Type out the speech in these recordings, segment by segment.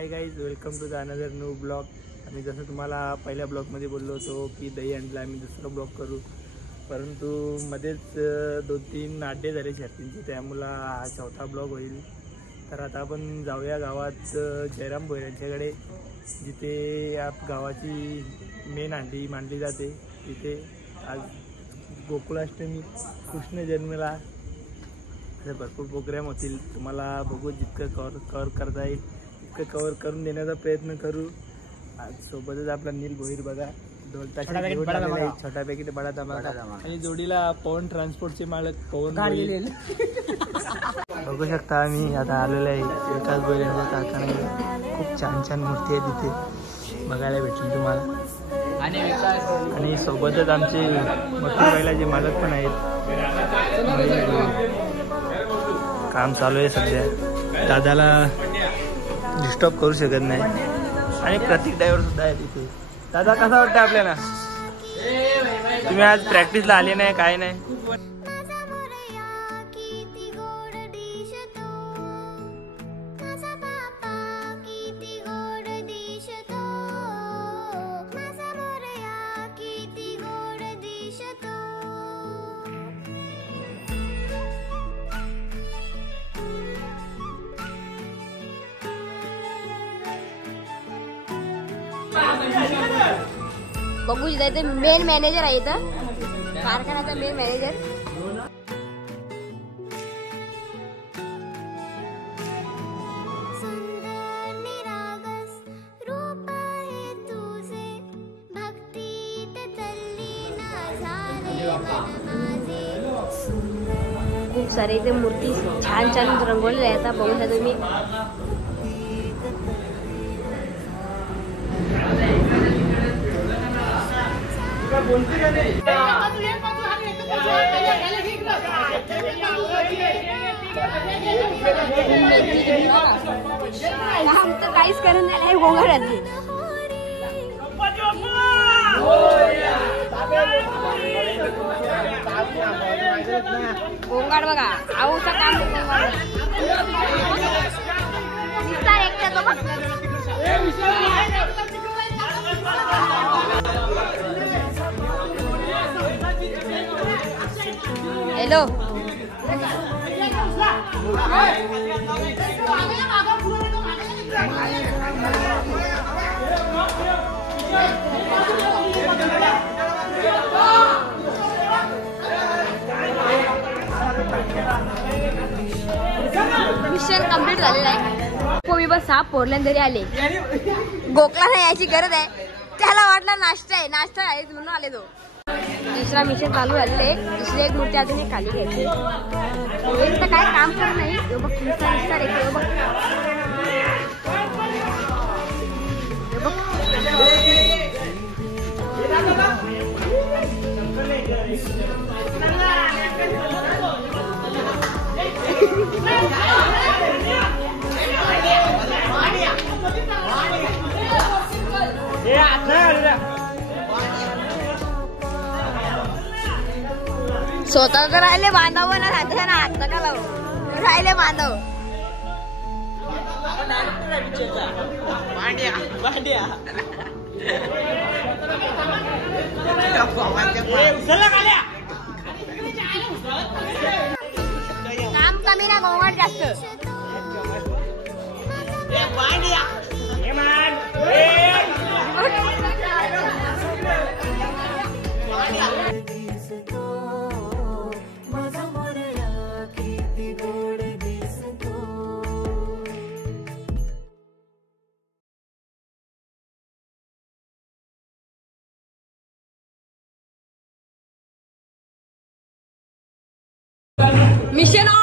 High guys, welcome to the another new blog. आणि जसं तुम्हाला पहिल्या ब्लॉगमध्ये बोललो होतो की दहीहंडीला आम्ही दुसरा ब्लॉग करू, परंतु मध्येच 2-3 अड्डे झाले शर्तींचे, त्यामुळे हा चौथा ब्लॉग होईल. तर आता आपण जाऊया गावात जयराम भोयर यांच्याकडे, जिथे गावाची मेन हंडी मांडली जाते. तिथे आज गोकुळाष्टमी, कृष्ण जन्मला, असे भरपूर प्रोग्राम होतील. तुम्हाला बघू जितकं कवर करता येईल तितकं कवर करून देण्याचा प्रयत्न करू. आज सोबतच आपला नील भोईर बघा, छोटा पॅकेट बडा धमाका, आणि जोडीला पवन ट्रान्सपोर्टचे मालक पवन भोईर. बघू शकता आम्ही आता आलेलो आहे विकास भोईर यांच्या कारखान्यात. खूप छान छान मूर्ती आहे तिथे, बघायला भेटेल तुम्हाला. आणि सोबतच आमचे मथुर बैलाचे मालक पण आहेत. काम चालू आहे सध्या, दादाला डिस्टर्ब करू शकत नाही. आणि प्रतीक ड्रायव्हर सुद्धा आहे तिथे. दादा, कसा वाटतं आपल्याला? तुम्ही आज प्रॅक्टिसला आले नाही, काय नाही? बघू इथे मेन मॅनेजर आहे, इथं कारखान्याचा मेन मॅनेजर. खूप सारे इथे मूर्ती छान छान रंगवलेल्या आहेत, आता बघू शकता तुम्ही. काम तर काहीच करून नाही गोंगाड्यातली. गोंगाड बघा, आऊचा काम हॅलो. मिशन कंप्लीट झालेलं आहे. कोणी बस 6 पोरल्यान घरी आले. गोकला यायची गरज आहे, त्याला वाटलं नाश्ता आहे म्हणून आले तो. दुसरा मिशन चालू झालेलं आहे. दुसरी एक मूर्ती अजून एक खाली घ्यायची. तर काय काम करत नाही. स्वतः तर राहिले बांधव ना, हात नका लावू, राहिले बांधव. काम कमी ना, गोंगाट जास्त. Mission on.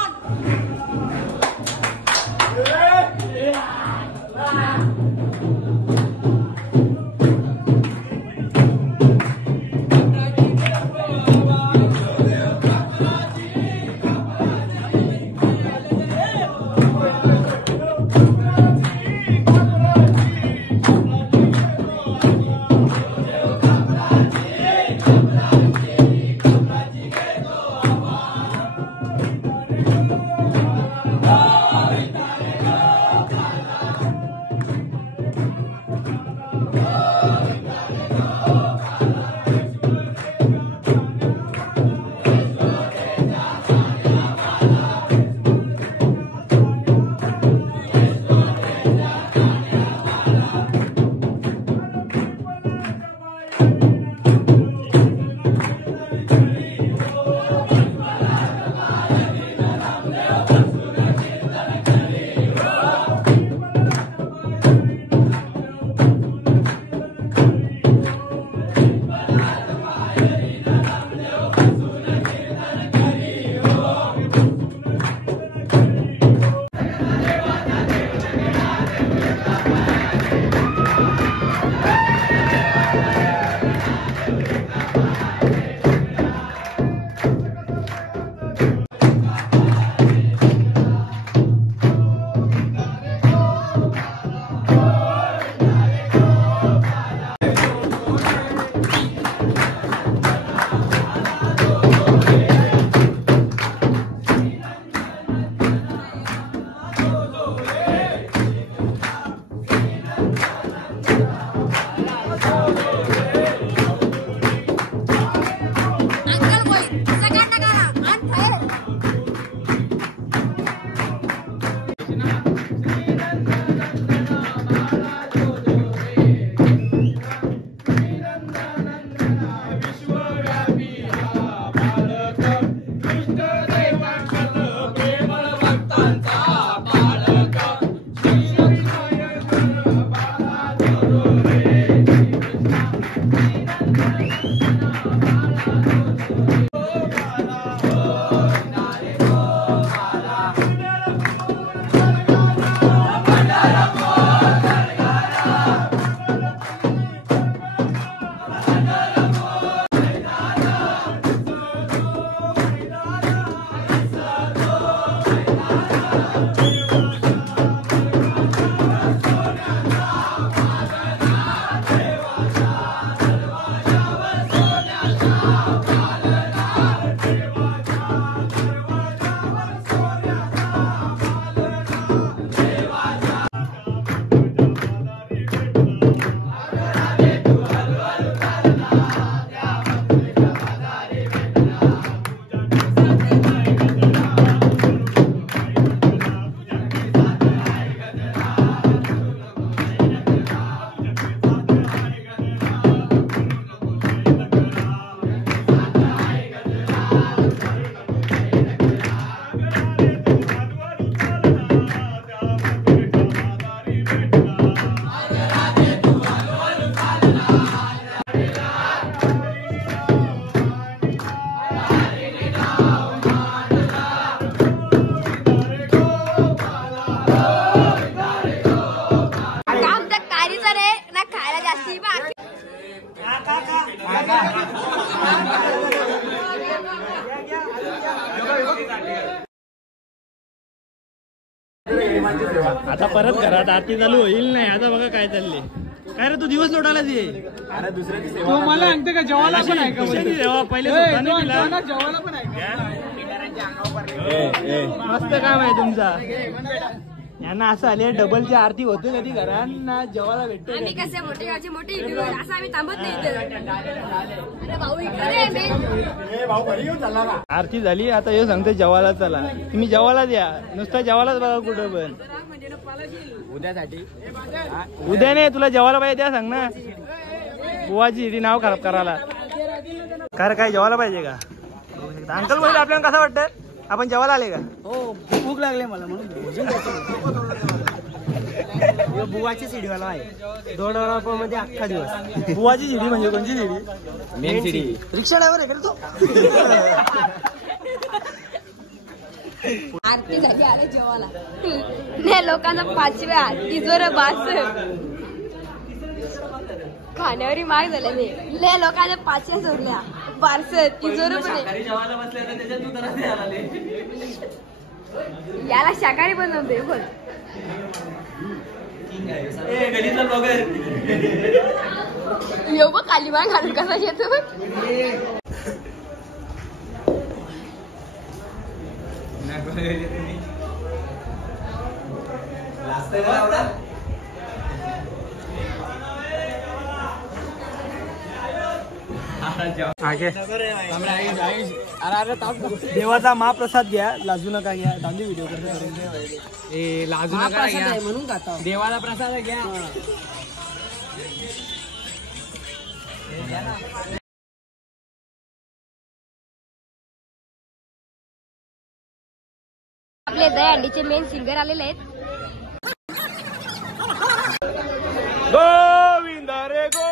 आता परत घरात आरती चालू होईल नाही. आता बघा काय चालले. काय रे तू दिवस लोटायला दे. अरे दुसऱ्या मला सांगते का जेवायला पण आहे का पहिले जेवायला पण आहे. मस्त काम आहे तुमचा. यांना असं आले डबलची आरती होते कधी घरात ना जेवायला भेटते. आम्ही कसे मोठे असं आम्ही थांबत नाही. आरती झाली आता हे सांगते जेवायला चला. तुम्ही जेवायला द्या. नुसतं जेवायलाच बघा कुठं पण. उद्यासाठी उद्या नाही तुला जेवायला पाहिजे द्या सांग ना. बुवाची ती नाव खराब करायला. काय जेवायला पाहिजे का अंकल? म्हणजे आपल्याला कसं वाटतं आपण जेवायला आले का? हो भूक लागले मला म्हणून बुवाची सीडीवाला आहे. 2 मध्ये अख्खा दिवस. बुवाची शिडी म्हणजे कोणची शिडी? Main CD. रिक्षा ड्रायव्हर आहे का तो? आरती झाली आले जेवायला. नाही लोकांना 5व्या तिजोर बास खाण्यावरी माग झाल्या नाही. ले लोकांना 5व्या सोडल्या बारस तिजोर पण याला शाकाहारी बनवते पण येऊ बघ खाली माग घालून कसा येतो. देवाचा महाप्रसाद घ्या. लाजू नका घ्या. दांडी व्हिडिओ करतो लाजू नका घ्या म्हणून खाता. देवाला प्रसाद घ्या. आपले दहीहंडीचे मेन सिंगर आलेले आहेत. गोविंद रे गो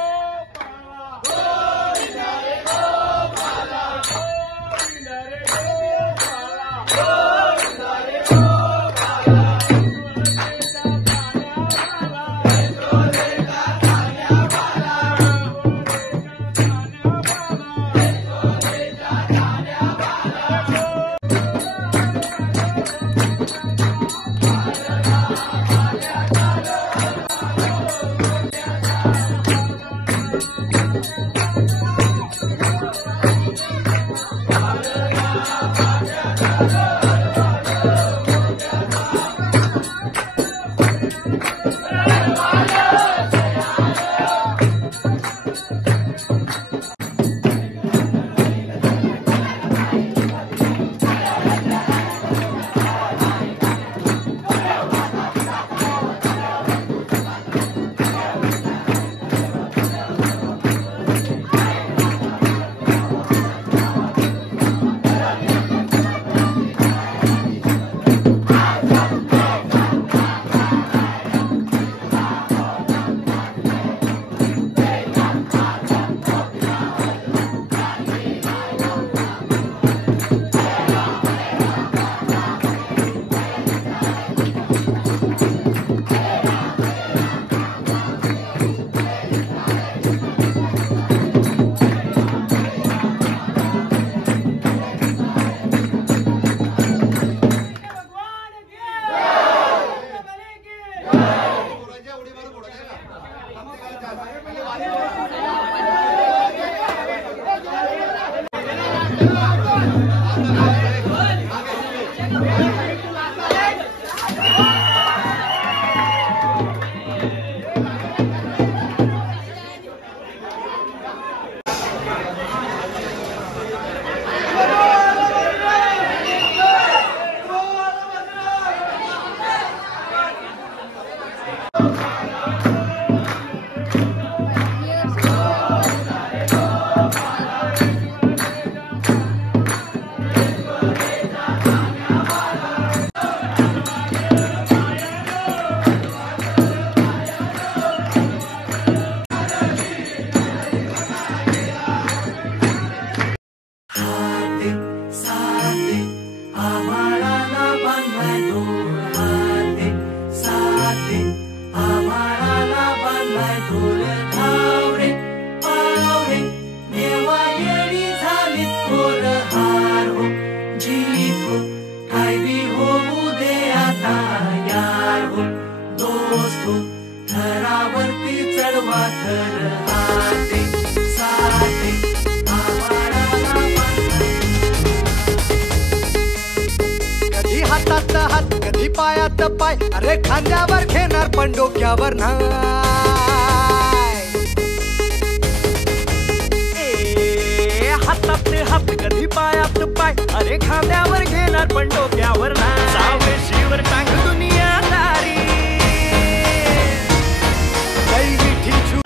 हो थरावरती चढवा थर हाते साथे आभाळाला कधी हातात हात कधी पायात पाय अरे खांद्यावर घेणार पण डोक्यावर नाही हातात हात कधी पायात पाय अरे खांद्यावर घेणार पण डोक्यावर नाही सावशीवर टांग दुनियादारी काही विठी छू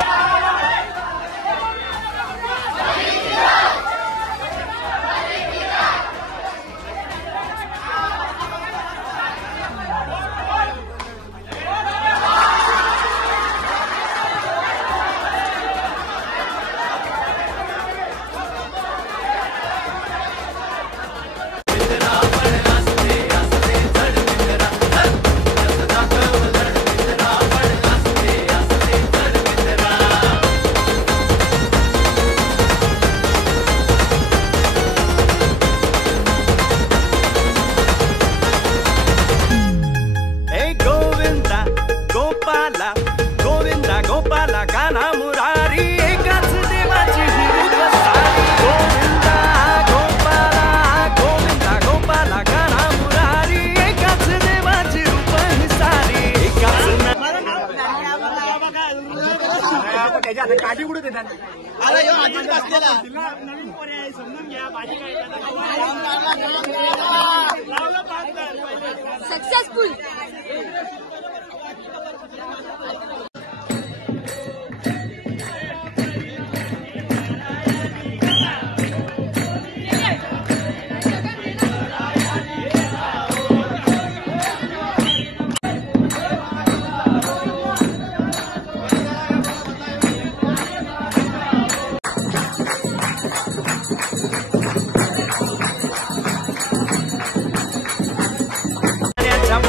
गोपाला गाना मुरारी एकाच देवाची ही रूप सारी गोविंदा गोपाला गाना मुरारी एकाच देवाची रूप ही सारी एकाच काठी कुठे देतात नवीन पर्याय समजून घ्या भाजी सक्सेसफुल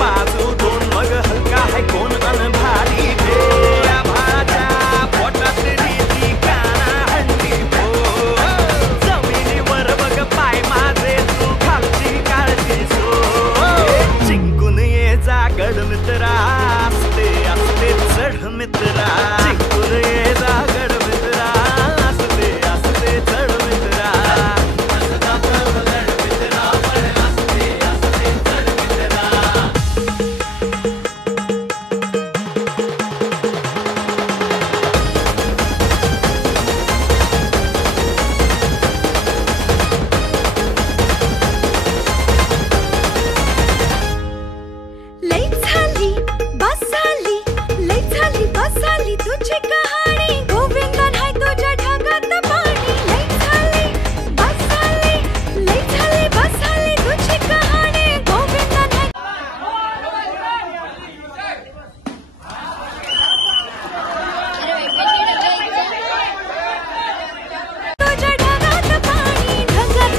बाजू दोन मग हलका है कोण अनभारी भाच्या पोटात रीती काना हंडी भो जमिनीवर बघ पाय माझे तू खालची काळजी सो जिंकून ये जा गड मित्रा असते असते चढ मित्रा जिंकून ये जा गड मित्रा असते असते चढ मित्रा तुझी कहाणी गोविंदा नाही तुझ्या ढगात पाणी लई झाली बस झाली तुझी कहाणी गोविंदा नाही तुझ्या ढगात पाणी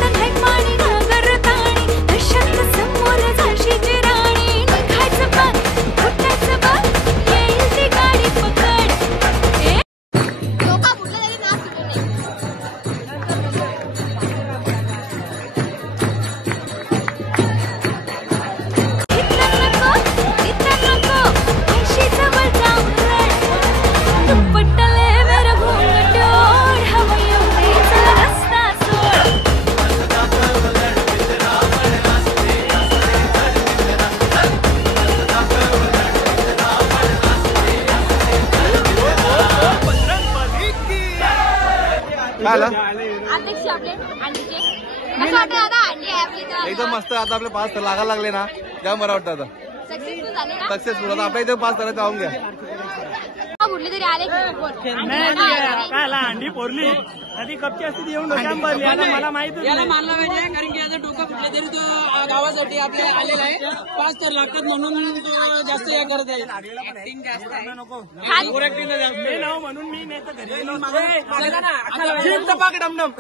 नाही पाणी घागरताणी दशात समोर झाशीची राणी निघायचं बघ फुटायचं बघ येईल ती गाडी पकड डोका फुटला तरी नाक सुटू नये इथं नको ऐशी जवळ जाऊन रड दुपट्टले मेरा घोंगट ओढ हवा एवढी चला रस्ता सोड अध्यक्ष आपले अंडीचे कसं वाटतं दादा अंडी आहे आपली तर एकदम मस्त आता आपले 5 तर लागायला लागले ना त्या मला वाटतं आता सक्सेसफुल झाले ना सक्सेसफुल आता आपल्या इथे 5 तर जाऊन घ्या कुठले तरी आले काय अंडी पोरली आधी कपची असते ती येऊन डोक्यात भरली आता मला माहित याला मानलं पाहिजे कारण की आता डोकं फुटलं तरी तो गावासाठी आपल्या आलेला आहे 5 तर लागतात म्हणून तो जास्त हे करत आहे ऍक्टिंग जास्त आहे नको ऍक्टिंग जास्त मी नाव म्हणून मी नाही तर घरी गेलो. चला ना जीत पाक डमडम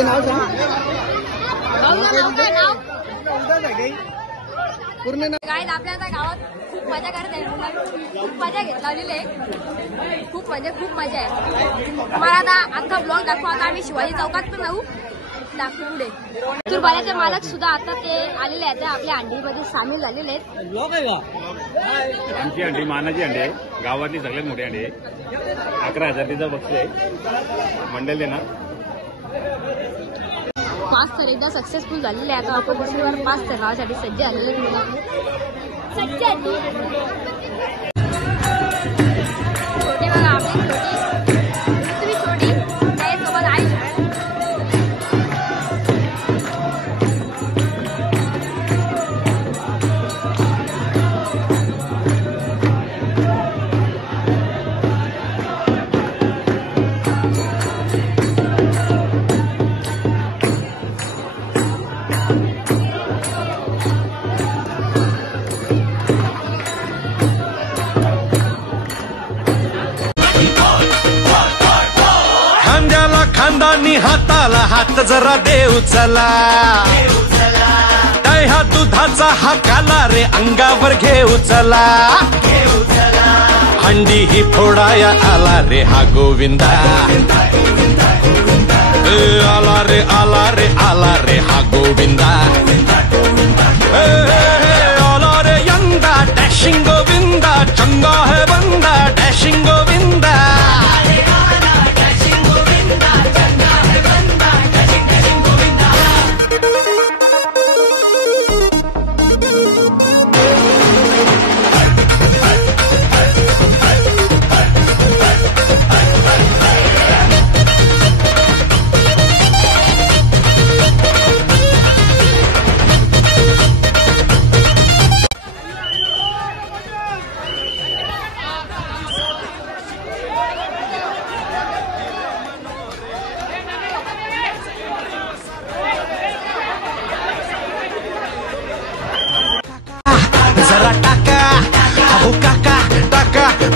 नाव सांग नाव काय आपल्या आता गावात खूप मजा करत आहे खूप मजा घेतलेली आहे खूप म्हणजे खूप मजा आहे मला आता अख्खा ब्लॉग दाखवा आता आम्ही शिवाजी चौकात पण जाऊ दाखवू पुढे तुरबाल्याचे मालक सुद्धा आता ते आलेले आहेत आपल्या अंडीमध्ये सामील झालेले आहेत आमची अंडी मानाची अंडी आहे गावातली सगळ्यात मोठी अंडी आहे 11,000 तिचा बक्षीस आहे मंडळ देणार 5 तर एकदा सक्सेसफुल झालेले आहे आता आपण दुसरीवर 5 तर लावासाठी सज्ज झालेले सज्ज छोटे बघा आपली छोटी छोटी त्यासोबत आई खांदानी हाताला हात जरा देऊ चला दह्या दुधाचा हा काला रे अंगावर घेऊ चला हंडी ही फोडाया आला रे हा गोविंदा आला रे आला रे आला रे हा गोविंदा आला रे यंदा डॅशिंग गोविंदा चंगा है बंदा डॅशिंग गोविंदा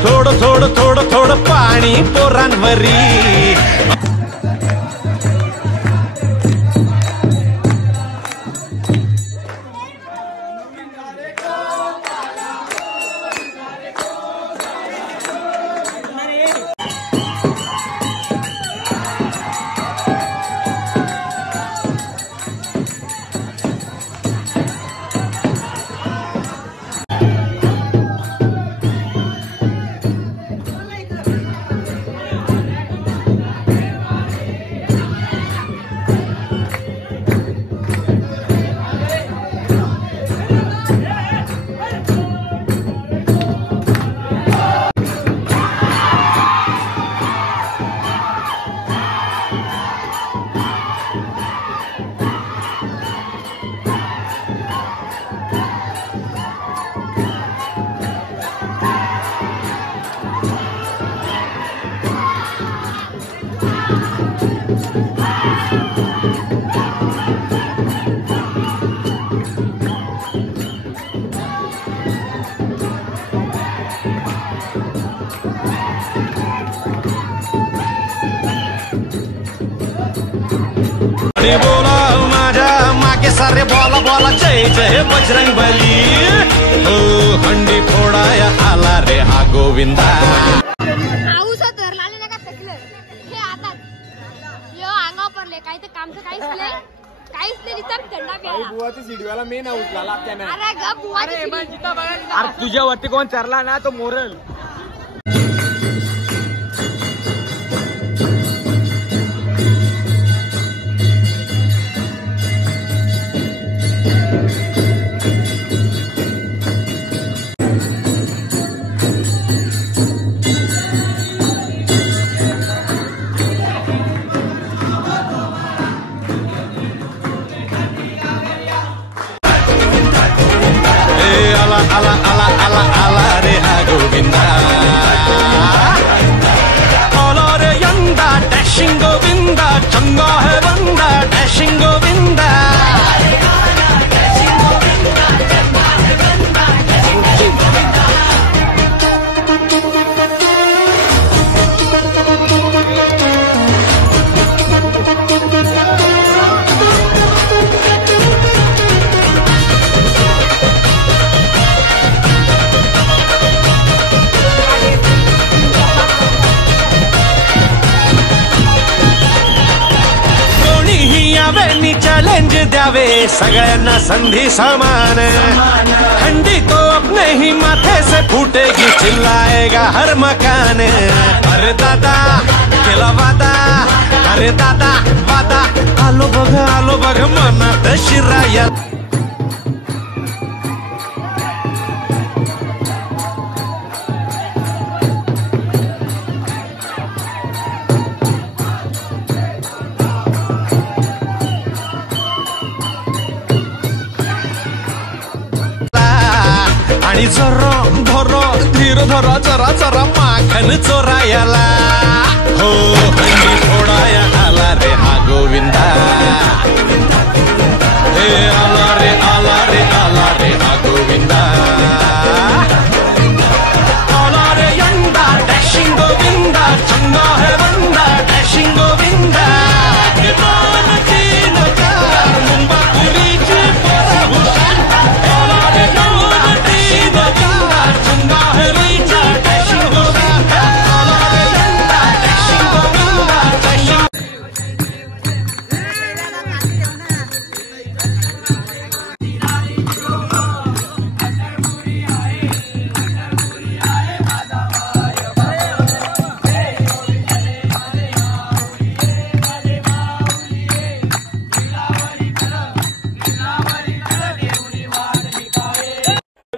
थोडं थोडं थोडं थोडं पाणी पोरांवरी बोला माझ्या मागे सारे बोला बोला जय जय बजरंग बली हंडी फोडाया आला रे हा गोविंदा धरला का थकलं हे आता यो अंगावर पडले काही तर कामचं काहीच नाही थंडा प्यायला बुवाची सीडीवाला मेन हाऊस झाला त्याने अरे ग बुवाची अरे तुझ्यावरती कोण चरला ना तो मोरल आला आला आला आला आला रे हा गोविंदा द्यावे सगळ्यांना संधी समान हंडी तो अपने ही माथे से फूटेगी चिल्लाएगा हर मकान अरे दादा केला वादा अरे दादा वादा आलो बघ मनात शिराया आणि धरो धीर धरा जरा माखन चोरायाला हो हंडी फोडाया आला रे हा गोविंदा हे आला रे हा गोविंदा आला रे यंदा डॅशिंग गोविंदा चंगा है बंदा डॅशिंग गोविंदा के दोन तीन चार मुंबापुरीची पोरं हुशार आला रे दोन तीन चार चंगा है रीचा डॅशिंग गोविंदा आला रे यंदा डॅशिंग गोविंदा डॅशिंग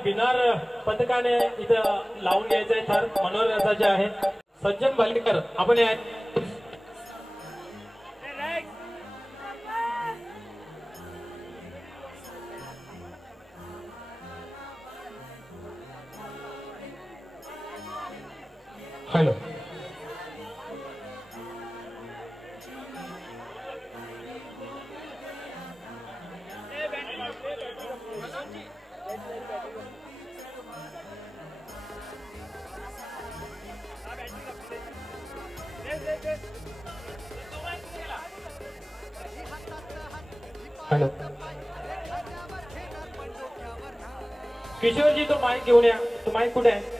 बिनार पथकाने इथं लावून घ्यायचंय तर मनोरंजनाचे आहे सज्जन भालेकर आपण या हॅलो हॅलो किशोरजी तो माईक घेऊन या तो माईक कुठे आहे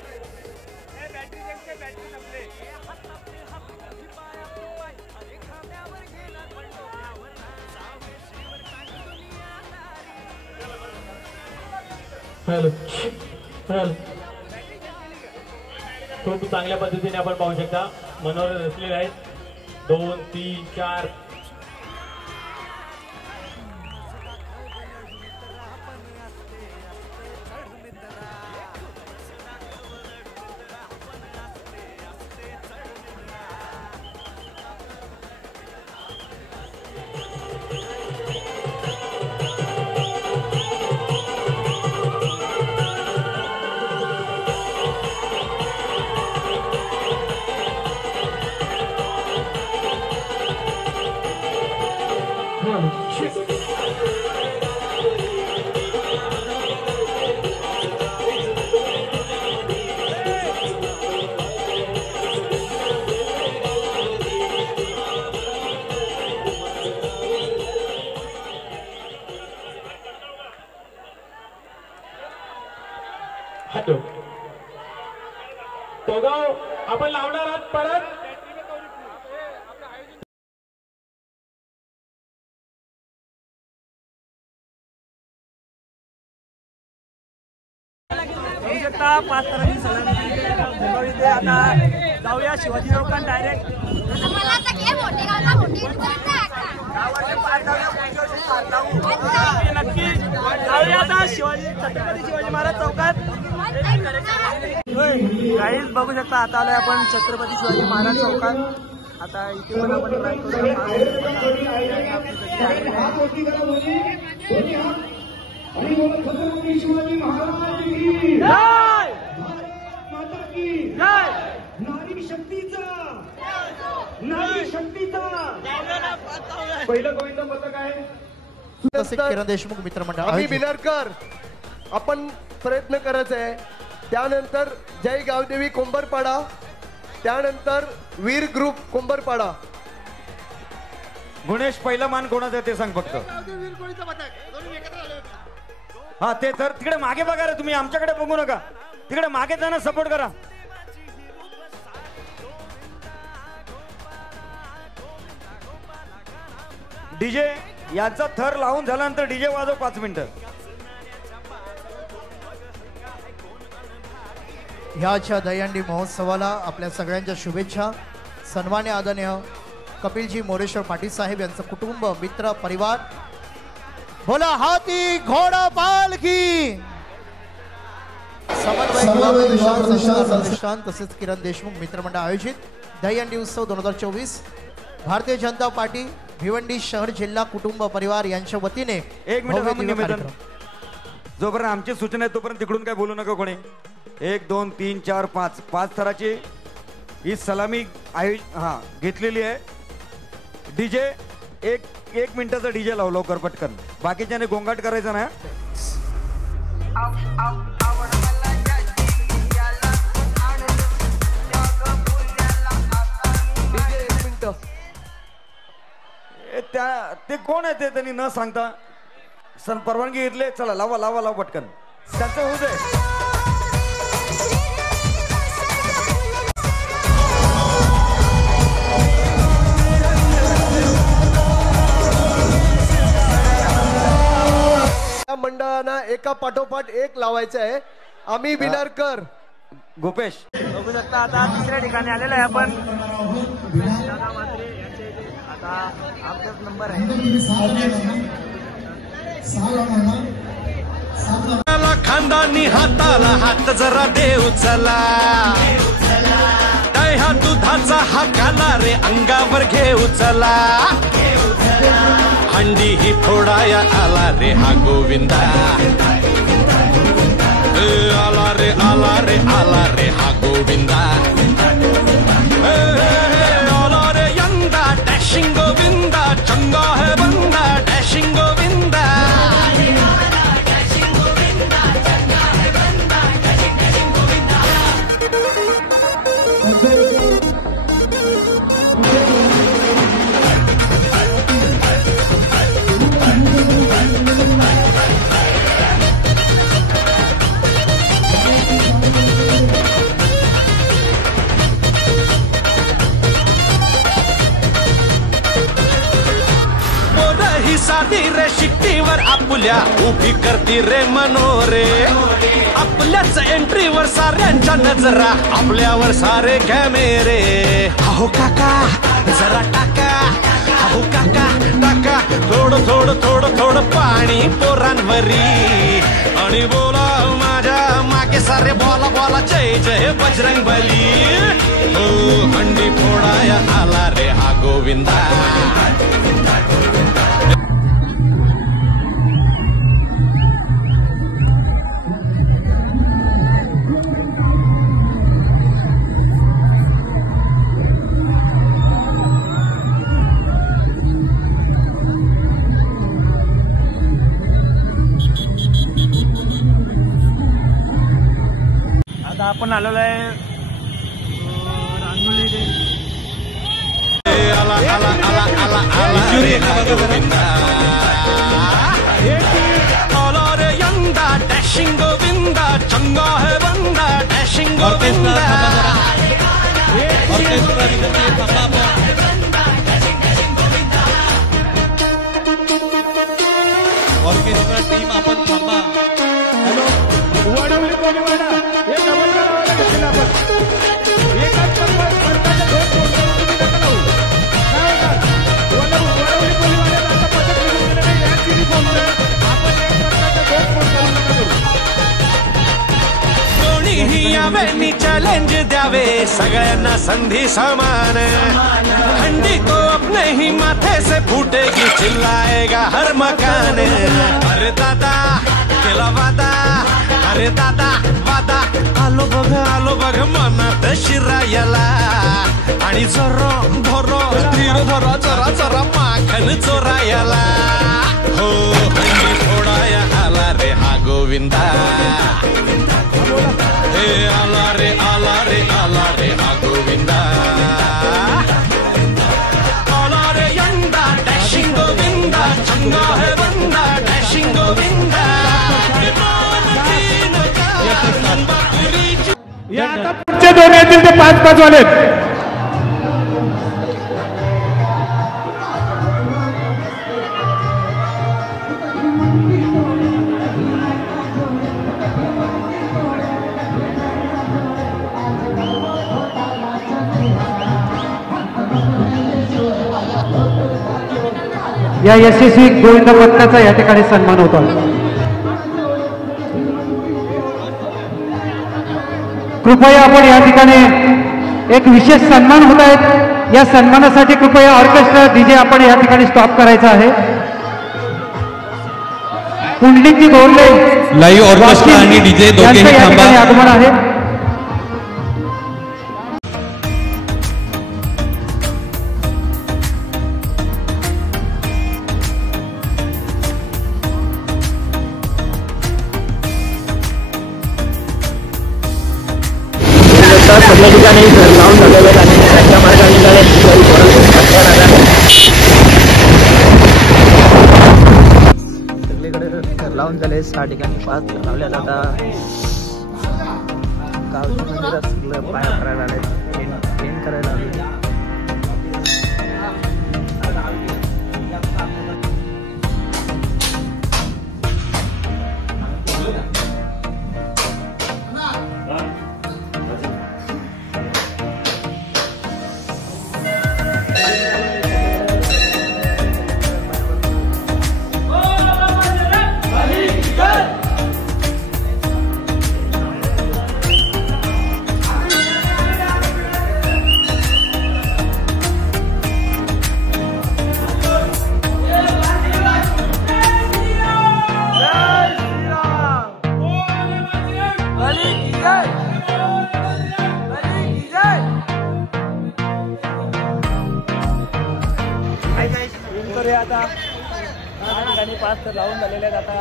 हॅलो हॅलो खूप चांगल्या पद्धतीने आपण पाहू शकता मनोरंजन असलेले आहेत 2 3 4 हॅलो तो गाव आपण लावणार आहात परत होऊ शकता 5 तारांची सलामी आता जाऊया शिवाजी चौकात डायरेक्ट नक्की जाऊया आता छत्रपती शिवाजी महाराज चौकात काहीच बघू शकता आता आलोय आपण छत्रपती शिवाजी महाराज चौकात आता इथे पण आपण शिवाजी महाराज की जय माता की जय नारी शक्तीचा पहिलं गोविंद पथक आहे किरण देशमुख मित्रमंडळ आम्ही बिनरकर आपण प्रयत्न करायचा आहे त्यानंतर जय गावदेवी कोंबरपाडा त्यानंतर वीर ग्रुप कोंबरपाडा गुणेश पहिलं मान कोणाचं ते सांग फक्त हा ते तर तिकडे मागे बघा रे तुम्ही आमच्याकडे बघू नका तिकडे मागे जाणं सपोर्ट करा डीजे याचा थर लावून झाल्यानंतर डीजे वाजव 5 मिनिटं. ह्याच्या दहीहंडी महोत्सवाला आपल्या सगळ्यांच्या शुभेच्छा. सन्मान्य आदरणीय कपिलजी मोरेश्वर पाटील साहेब यांचं कुटुंब मित्र परिवार. बोला हाती घोडा पालखी. प्रतिष्ठान तसेच किरण देशमुख मित्रमंडळ आयोजित दहीहंडी उत्सव 2024 भारतीय जनता पार्टी भिवंडी शहर जिल्हा कुटुंब परिवार यांच्या वतीने. एक मिनिट जोपर्यंत आमची सूचना आहे तोपर्यंत तिकडून काय बोलू नका कोणी. 1 2 3 4 5 5 थराची ही सलामी घेतलेली आहे. डीजे एक मिनिटाचा डीजे लाव लवकर पटकन. बाकीच्याने गोंगाट करायचा ना. ते कोण आहे ते त्यांनी न सांगता परवानगी घेतले. चला लावा लावा लावा पटकन त्यांचं होऊ दे. मंडळांना एका पाठोपाठ एक लावायचं आहे. आम्ही बिनारकर गोपेश बघू शकता आता तिसऱ्या ठिकाणी आलेलो आहे आपण. दादा म्हात्रे यांच्या इथे आता आपलाच नंबर आहे. खानदानी हाताला हात जरा देऊ चला. दह्या दुधाचा हा काला रे अंगावर घेऊ चला. हंडी ही फोडाया आला रे हा गोविंदा. आला रे आला रे आला रे हा गोविंदा. आला रे यंदा डॅशिंग गोविंदा. चंगा है बंदा डॅशिंग गोविंदा. साधी रे शिट्टीवर आपुल्या उभी करती रे मनोरे. आपल्याच एंट्रीवर साऱ्यांच्या नजरा आपल्यावर सारे कॅमेरे. अहो काका जरा टाका. अहो काका टाका थोडं थोडं थोडं थोडं पाणी पोरांवरी. आणि बोला माझ्या मागे सारे बोला बोला जय जय बजरंग बली. ओ हंडी फोडाया आला रे हा गोविंदा. आपण आलेलो आहे रांगोळी. आला आला आला आला आला गोविंदा. आला रे यंदा डॅशिंग गोविंदा. चंगा है बंदा डॅशिंग गोविंदा. ऑर्केस्ट्रा टीम आपण थांबा. हॅलो वडवली कोणी वाडा हे डबल लावायला घेतलेलं आपण. एकाच पडताना दोन तुम्ही नका लावू. काय होणार वडवली कोणी वाड्याला आता पदक मिळून नाही. या युनिफॉर्मला आपण एक प्रकारचा दोन फोन करू. कोणीही यावे मी चॅलेंज द्यावे सगळ्यांना संधी समान. हंडी तो अपने ही माथे से फूटेगी चिल्लाएगा हर मकान. अरे दादा केला वादा. अरे दादा वादा. आलो बघ मनात शिरायला. आणि जरा धरो धीर धरा जरा जरा माखन चोरायला. हो हंडी फोडाया आला रे हा गोविंदा. हे आला रे आला रे आला रे हा गोविंदा. आला रे यंदा डॅशिंग गोविंदा. चंगा है बंदा डॅशिंग गोविंदा. या आता पुढचे दोन येतील ते 5-5 वाले. या यशस्वी गोविंद पथकाचा या ठिकाणी सन्मान होतो. कृपया आपण या ठिकाणी एक विशेष सन्मान होत आहेत. या सन्मानासाठी कृपया ऑर्केस्ट्रा डीजे आपण या ठिकाणी स्टॉप करायचा आहे. कुंडलिकी गोरले लाईव्ह ऑर्केस्ट्रा आणि डीजे दोघेही थांबा. आगमन आहे. सगळ्या ठिकाणी घर लावून झालेले आहेत आणि त्यांच्या मार्गाने सगळीकडे घर लावून झाले. 6 ठिकाणी 5 घर लावले. आता गावच्या मंदिरात सगळं पाया करायला आले, क्लीन करायला आले. आता 6 ठिकाणी 5 तर लावून झालेले आहेत. आता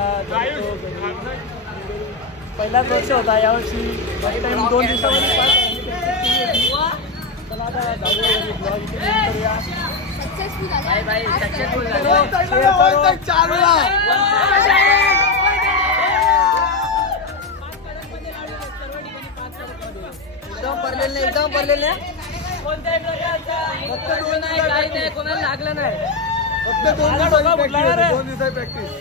पहिलाच वर्ष होता, यावर्षी फर्स्ट टाइम 2 दिवसामध्ये 5. चला आता जाऊया ब्लॉग करूया. एकदम भरलेले कोणत्याही प्रकारचा कोणाला लागलं नाही. फक्त 2 दिवसाची प्रॅक्टिस.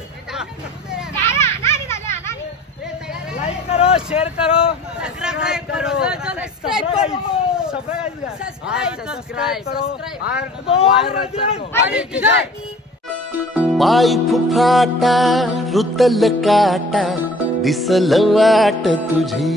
लाईक करो, शेअर करो, सबस्क्राइब करो, सबस्क्राइब करो. पाय फुफाटा रुतल काटा दिसल वाट तुझी